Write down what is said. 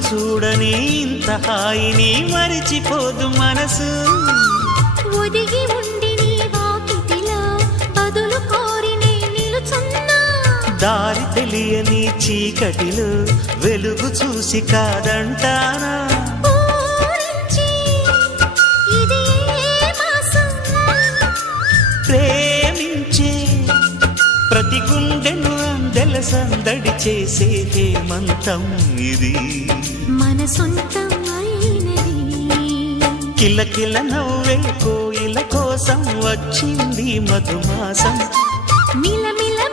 చూడని ఇంత హాయిని మరిచిపోదు మనసు. ఒదిగి ఉండి నీ వాకిటిలో బదులు కోరి నే నిలుచున్నా. దారి తెలియని చీకటిలో వెలుగు చూసి కాదంటానా. ఊరించి ఇది ఏ మాసం? ప్రేమించే ప్రతి గుండెను అందెల సందడి చేసే హేమంతం ఇది. మన సొంతం అయినది. కిలకిల నవ్వే కోయిల కోసం వచ్చింది మధుమాసం. మిలమిల